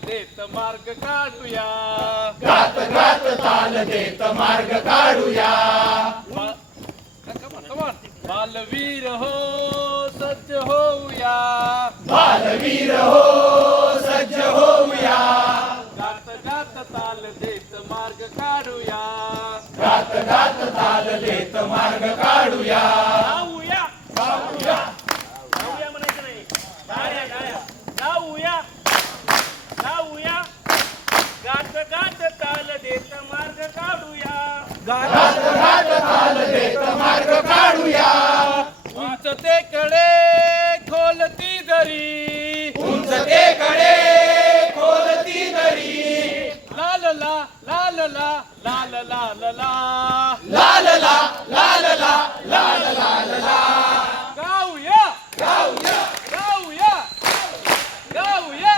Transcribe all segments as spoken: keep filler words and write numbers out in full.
देत मार्ग काढूया. गात गात ताल देत मार्ग काढूया. बा- Come on, come on. Baalveer हो सज्ज होऊया. बालवीर हो सज्ज होऊया. गात गात ताल देत मार्ग काढूया. गात गात ताल देत मार्ग काढूया. गाऊया गाऊया गाऊया म्हणायचं नाही. गाड्या गाड्या गाऊया गाऊया. गात गात ताल देत मार्ग काढूया. गात गात ताल देत मार्ग काढूया. उंच ते कडे खोलती दरी. उंच ते कडे खोलती दरी. लाल ला लाल ला लाल लाल ला लाल ला लाल ला लाल लाल ला. गाऊया गाऊया गाऊया गाऊया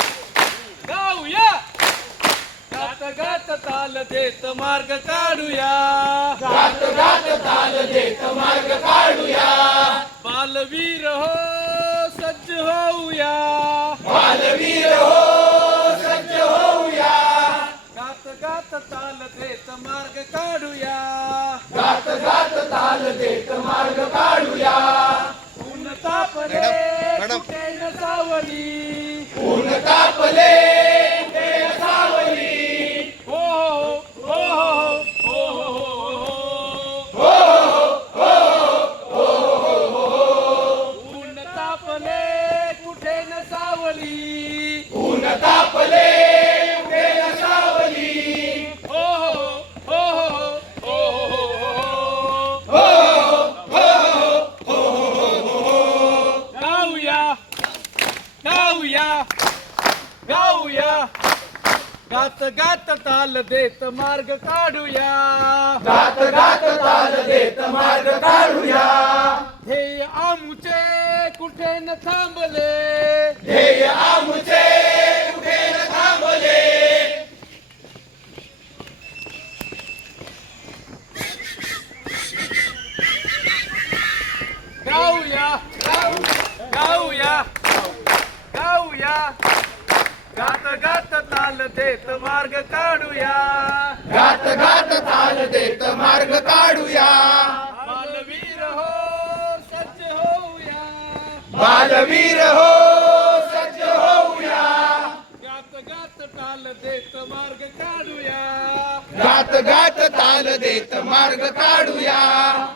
गाऊया. गात गात ताल देत मार्ग काढूया. गात गात ताल देत मार्ग काढूया. बालवीर हो सज्ज होऊया. बालवीर हो सज्ज होऊया. गात गात ताल देत मार्ग काढूया. गात गात ताल देत मार्ग काढूया. ऊन तापले कुठे न सावली. ऊन तापले ते सावली. हो हो हो हो हो हो हो हो हो हो. ऊन तापले कुठे न सावली. ऊन तापले ते सावली. हो हो हो हो हो हो हो हो. गाऊया गाऊया गाऊया. गात गात ताल देत मार्ग काढूया. गात गात ताल देत मार्ग काढूया. ध्येय आमुचे कुठे न थांबले. ध्येय आमचे कुठे न थांबले. गाऊया गाऊया गाऊया. गात गात ताल देत मार्ग काढूया. गात गात ताल देत मार्ग काढूया. बालवीर हो सज्ज होऊया. बालवीर हो सज्ज होऊया. गात गात ताल देत मार्ग काढूया. गात गात ताल देत मार्ग काढूया.